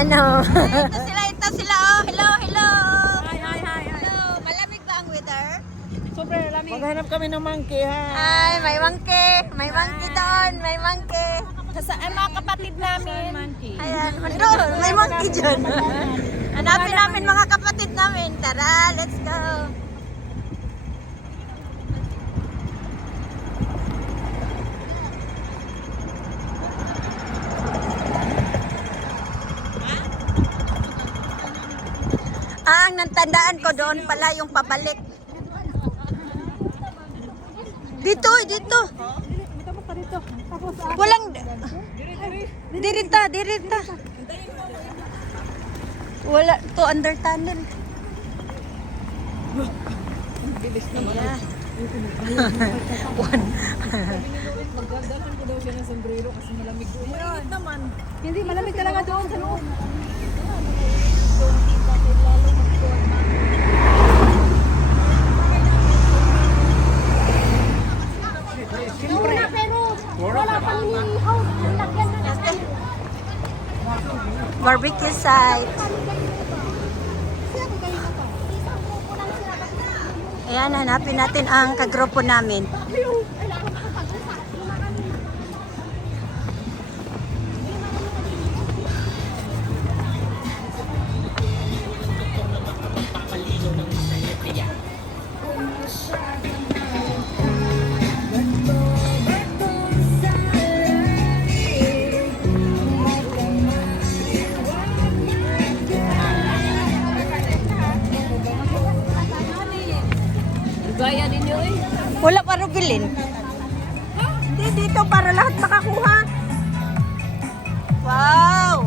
ano. Ito sila, oh. Hello, hello. Hi. Hello. Malamig ba ang weather? Sobrang lamig. Maghanap kami ng monkey, ha? Ay, may monkey. May monkey doon. May monkey. Saan mga kapatid namin? Ayan, doon. May monkey dyan. Hanapin namin mga kapatid namin. Tara, let's go. Ang natandaan ko doon pala yung pabalik. Dito. Walang... Dirita. Wala to under tunnel. Bilis na Yeah. Magdadalhan ko daw siya ng sombrero kasi malamig doon. Mainit naman. Hindi, malamig talaga doon sa loob. Barbecue site. Ayan, hanapin natin ang kagrupo namin. Gaya ninyo eh. Wala pa rubilin. Hindi, dito para lahat makakuha. Wow!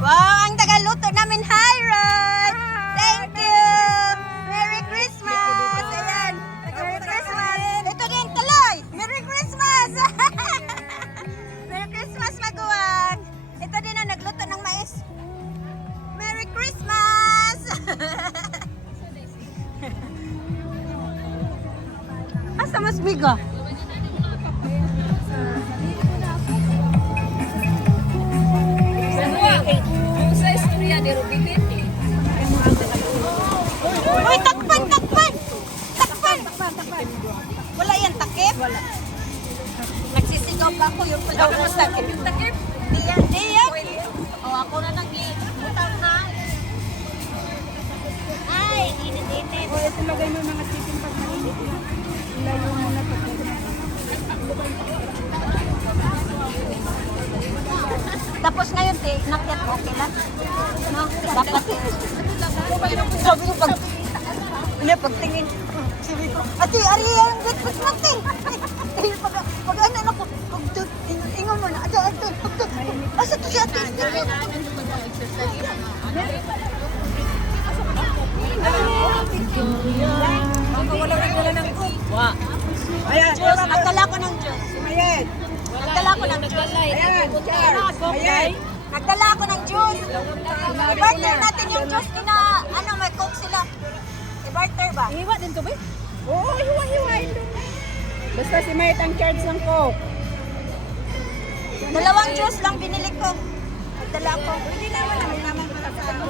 Wow! Ang tagaluto namin. Hi, Rod! Thank you! Merry Christmas! Ayan! Merry Christmas! Ito din, tuloy! Merry Christmas! Merry Christmas, Maguwang! Ito din ang nagluto ng mais. Merry Christmas! Asa mas biga? Yung sa istorya ni Rubilin eh. Uy, takpan! Wala yan, takip? Wala. Nagsisigaw pa ako yung pala ng takip. Yung takip? Di yan. O, ako na nag-butang na. Ay, init-init. O, ito lagay mo mga chicken pag mainit na. Ilayo mo na pag Tapos ngayon, nakyat ko, okay lang? No? Dapat. Sabi ko, pagtingin. Sabi ko, ate, ari ang bitbit natin. Pag ano ko, ingon mo na, ate, asa to si ate? wala nagdala ng cook. Wa. Ayan, Diyos, nagdala ko ng Diyos. ayan. Nagdala ko ng Diyos. Ayan, ayan. Nagdala ako ng Diyos. I-barter natin yung Diyos kina, may coke sila. I-barter ba? Hiwa din to ba? Oo, hiwa. Basta si Mayt ang charge ng coke. Dalawang Diyos lang binili ko. Nagdala ko. Hindi naman para sa ano.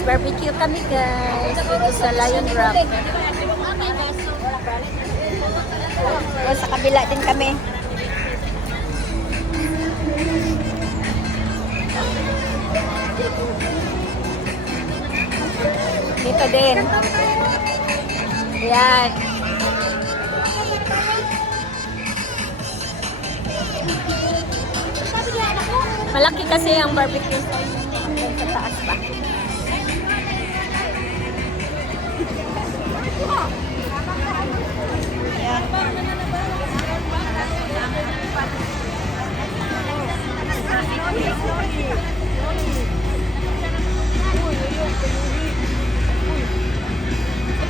Barbecue kami guys. Dito sa Lion Rock. O, sa kabila din kami. Dito din. Yan. Malaki kasi ang barbecue sa taas pa.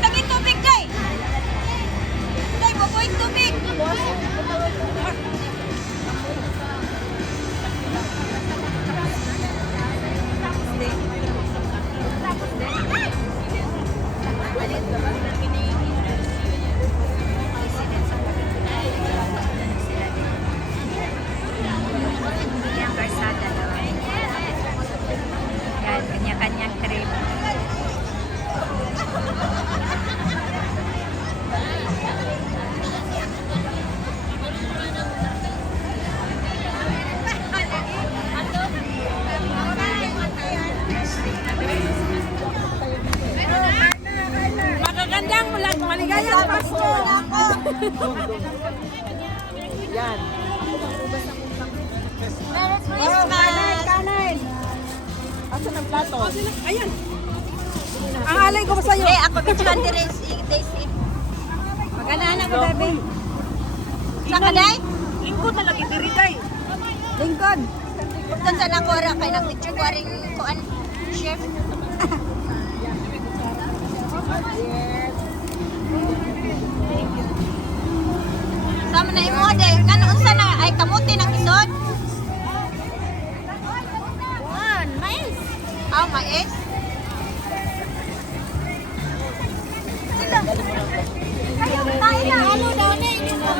Tagin tubig, Day! Day, bubuin tubig! Sayang, pasto. ako. Yan. Merry Christmas! Kanin. Asan ang plato? Ayan. Ang alay ko ba sa'yo? Eh, ako bityan deres i-taste it. Magana ko, Bebe. Sa kaday? Lingkod na lagi diri day. Lingkod. Buktan sa nakora kay nag-picture ko ring kuan chef. Sama na imo day. Ngano unsa na ay kamuti ng isod? Mais. Ah, mais. Kayo, tayo na. Ano daw na ini sa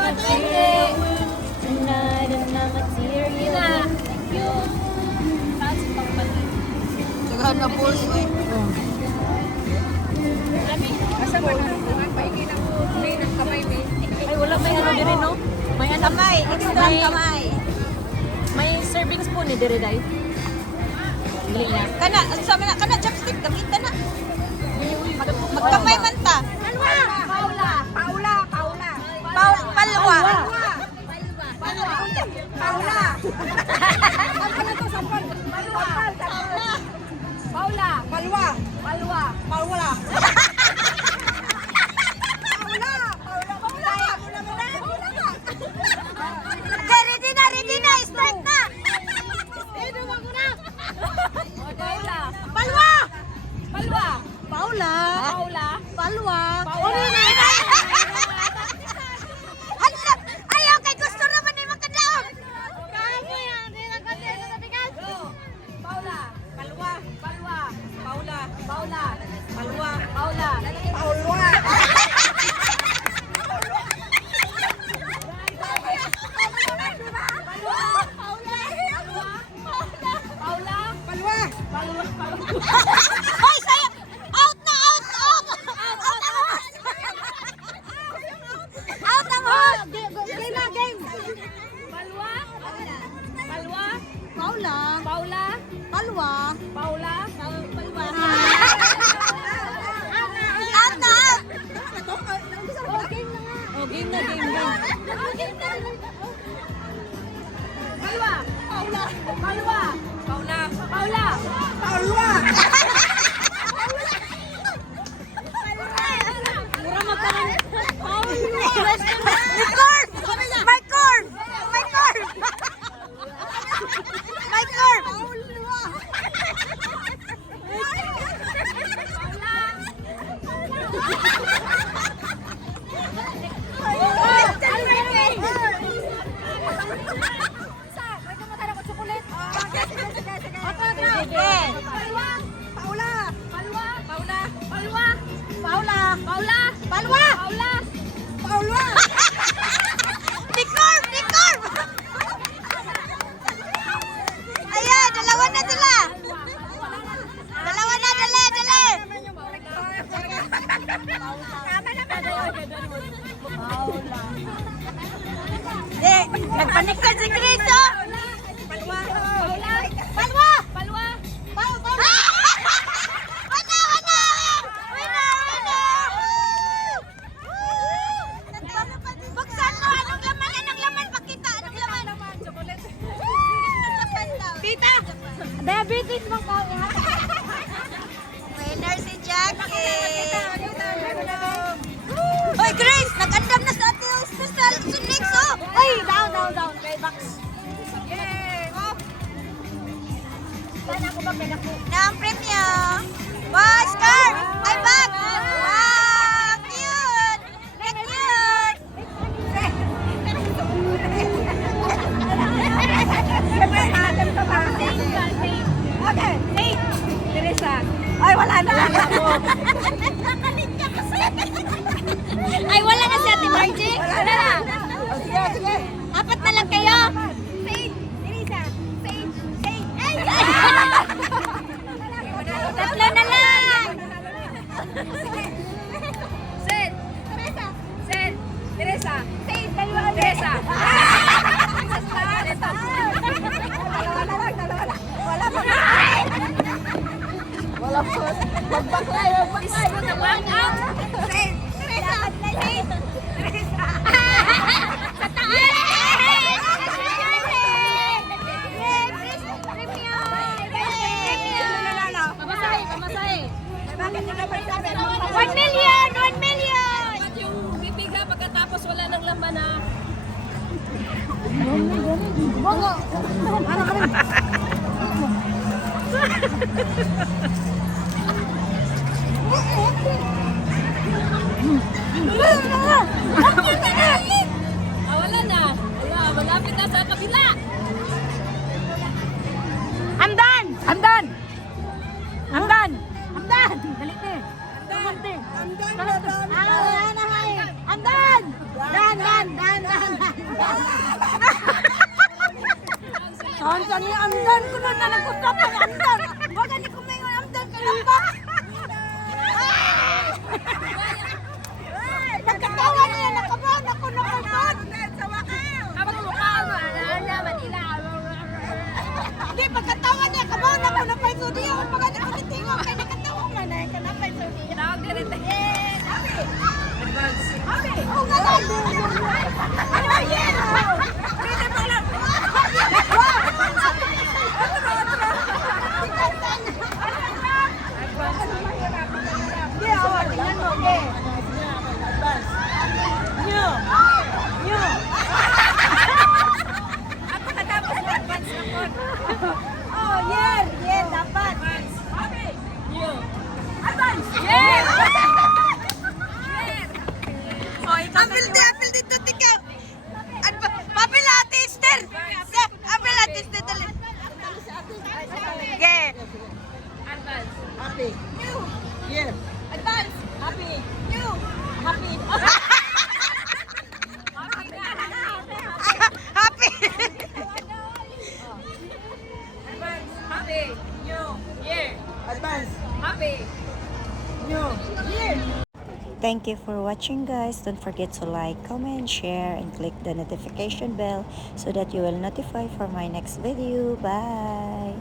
Daghan na balls oy. Asa ba na? Paigi na ko. May kamay may. Ay wala may ano diri no. May ano Kamay, extra kamay. may serving spoon ni diri day. Dili na. Kana, sama na kana chopstick gamitan na. Magkamay man ta. Paula. Palwa. Paula. Sampal to sampal. Paula. Palwa. Palwa. Paula. Ready na, start na. Palwa. Palwa. Paula. Paula. Palwa. Paula. Hala, ayaw kay gusto naman ni makadaog. Paula. Palwa. Palwa. Paula. Paula. Palwa. Paula. Paula. Hoy, sayo. Out na, out, out. Out na mo. Game na, game. Palwa. Palwa. Paula. Paula. Palwa. Paula. Palwa. Out na, out. Oh, game na nga. Oh, game na, game na. Palwa. Paula. Palwa. Paula. Paula. Paula. Mura magkaroon. My corn! My corn! My corn! My corn! Paula. Palwa. Paula. Palwa. Paula! Paula. Palwa! Paula. Paula. Nicorn! Nicorn! Ayan, dalawa na sila! Dalawa na, dali, dali! Nagpanikad si Chris, oh! Palwa. Palwa! Palwa. Wana, wana! Winner, winner! Buksan mo, anong laman? Anong laman? Pakita, anong laman? Japan daw. Tita. Diabetes mo ka. Winner si Jackie! Hoy, Grace! Nag-andam na sa ating special sunix, oh! Ay, down. Kay box. Yay! Oh. Sana ako ba pinako? Na ang premyo! Wow, scarf! Ay, bag! Wow, cute! Cute! Okay. Hey, Teresa. Ay, wala na. Nakalit ka kasi! Ay, wala na si Ate Margie! Wala na! Sige. Apat na lang kayo! Faith. Teresa. Faith. Ay! Tatlo na lang! Sen. Teresa. Sen. Teresa. Faith. Teresa. Wala pa. Magbaklay. Out. Sen. Teresa. Bakit hindi pa sabi? 1 million! 1 million! At yung bibig ha, pagkatapos wala nang laman ha. Wala na. Wala, malapit na sa kabila. I'm done! I'm done. I'm done! I'm done! Dali te! Kamunti! I'm done! I'm done! Done! Saan niya I'm done ko na nagkutrapan I'm done! Baga ni kumingon I'm done ka lang ba? Nagkatawa niya nakabahan ako na kanon! Sa wakaw! Kapag mukhaan mo, ana, Manila. Hindi, pagkatawa niya kabahan ako na pay sudiyo! Baga ni kumitingo kay nakatawa man na ka na pay sudiyo! Tawag din ito. Happy! Happy! Oh, ganon! Ano yan? Pwede pa lang! Oh, yeah, dapat. Apil dito, tika. Papel ate, Esther. Apil ate, Esther, dali. Yeah. Happy. Yeah. Advance. Happy. You. Happy. Happy. Happy. New Year. Advance. Happy. New Year. Thank you for watching, guys. Don't forget to like, comment, share, and click the notification bell so that you will notify for my next video. Bye!